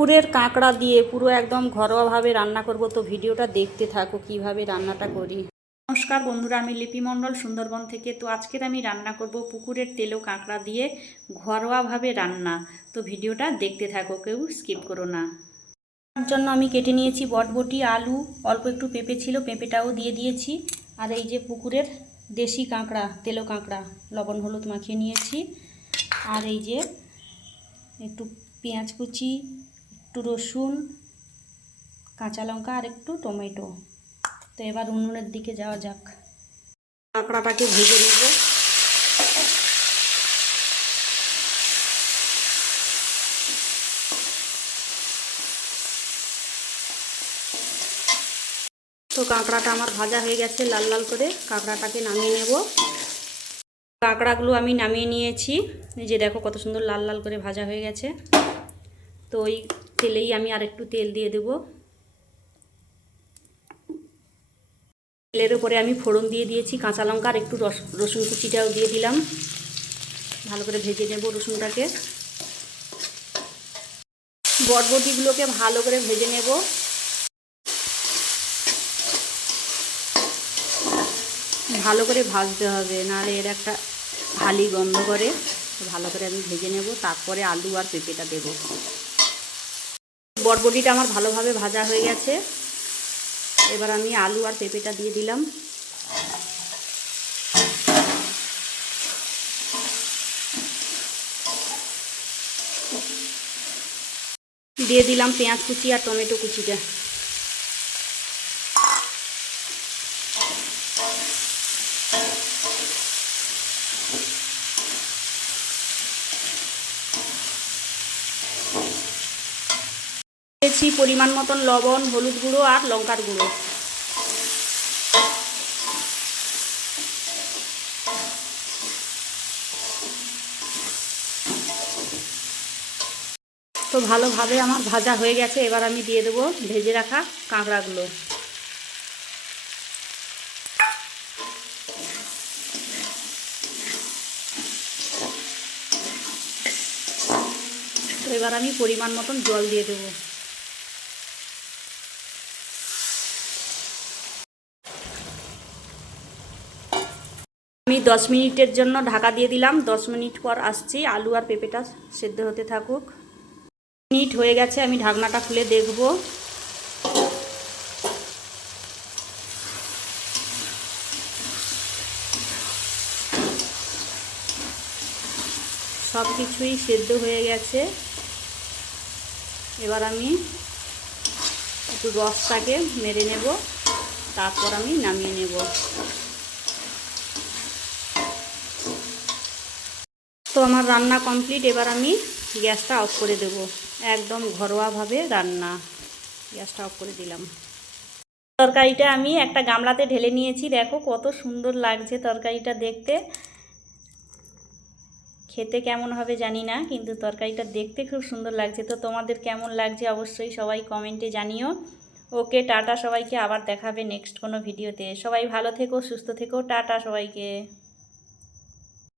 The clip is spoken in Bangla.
পুকুরের কাঁকড়া দিয়ে পুরো একদম ঘরোয়াভাবে রান্না করব, তো ভিডিওটা দেখতে থাকো কিভাবে রান্নাটা করি। নমস্কার বন্ধুরা, আমি লিপি মণ্ডল সুন্দরবন থেকে। তো আজকের আমি রান্না করব পুকুরের তেলো কাঁকড়া দিয়ে ঘরোয়াভাবে রান্না। তো ভিডিওটা দেখতে থাকো, কেউ স্কিপ করো না। তার জন্য আমি কেটে নিয়েছি বটবটি, আলু, অল্প একটু পেঁপে ছিল, পেঁপেটাও দিয়ে দিয়েছি। আর এই যে পুকুরের দেশি কাঁকড়া, তেলো কাঁকড়া, লবণ হলুদ মাখিয়ে নিয়েছি। আর এই যে একটু পেঁয়াজ কুচি, একটু রসুন, কাঁচা লঙ্কা আর একটু টমেটো। তো এবার উনুনের দিকে যাওয়া যাক। কাঁকড়াটাকে ভেজে নেব। তো কাঁকড়াটা আমার ভাজা হয়ে গেছে লাল লাল করে। কাঁকড়াটাকে নামিয়ে নেব। কাঁকড়াগুলো আমি নামিয়ে নিয়েছি। এই যে দেখো কত সুন্দর লাল লাল করে ভাজা হয়ে গেছে। তো ওই তেলেই আমি আর একটু তেল দিয়ে দেব। তেলের উপরে আমি ফোড়ন দিয়ে দিয়েছি কাঁচা লঙ্কা আর একটু রসুন কুচিটাও দিয়ে দিলাম। ভালো করে ভেজে নেব রসুনটাকে। বটবটিগুলোকে ভালো করে ভেজে নেব। ভালো করে ভাজতে হবে, নাহলে এর একটা ভালি গন্ধ করে। ভালো করে আমি ভেজে নেব, তারপরে আলু আর পেঁপেটা দেব। বটবটিটা আমার ভালোভাবে ভাজা হয়ে গেছে। এবার আমি আলু আর পেঁপেটা দিয়ে দিলাম। দিয়ে দিলাম পেঁয়াজ কুচি আর টমেটো কুচিটা। দিয়েছি পরিমাণ মতন লবণ, হলুদ গুঁড়ো আর লঙ্কার গুঁড়ো। তো ভালোভাবে আমার ভাজা হয়ে গেছে। এবার আমি দিয়ে দেবো ভেজে রাখা কাঁকড়াগুলো। তো এবার আমি পরিমাণ মতন জল দিয়ে দেবো। আমি 10 মিনিটের জন্য ঢাকা দিয়ে দিলাম। 10 মিনিট পর আসছি। আলু আর পেঁপেটা সেদ্ধ হতে থাকুক। মিনিট হয়ে গেছে, আমি ঢাকনাটা খুলে দেখব। সব কিছুই সেদ্ধ হয়ে গেছে। এবার আমি একটু রসটাকে মেরে নেব, তারপর আমি নামিয়ে নেব। তো আমার রান্না কমপ্লিট। এবার আমি গ্যাসটা অফ করে দেব। একদম ঘরোয়াভাবে রান্না। গ্যাসটা অফ করে দিলাম। তরকারিটা আমি একটা গামলাতে ঢেলে নিয়েছি। দেখো কত সুন্দর লাগছে তরকারিটা দেখতে। খেতে কেমন হবে জানি না, কিন্তু তরকারিটা দেখতে খুব সুন্দর লাগছে। তো তোমাদের কেমন লাগছে অবশ্যই সবাই কমেন্টে জানিও। ওকে, টাটা সবাইকে। আবার দেখাবে নেক্সট কোনো ভিডিওতে। সবাই ভালো থেকো, সুস্থ থেকো। টাটা সবাইকে।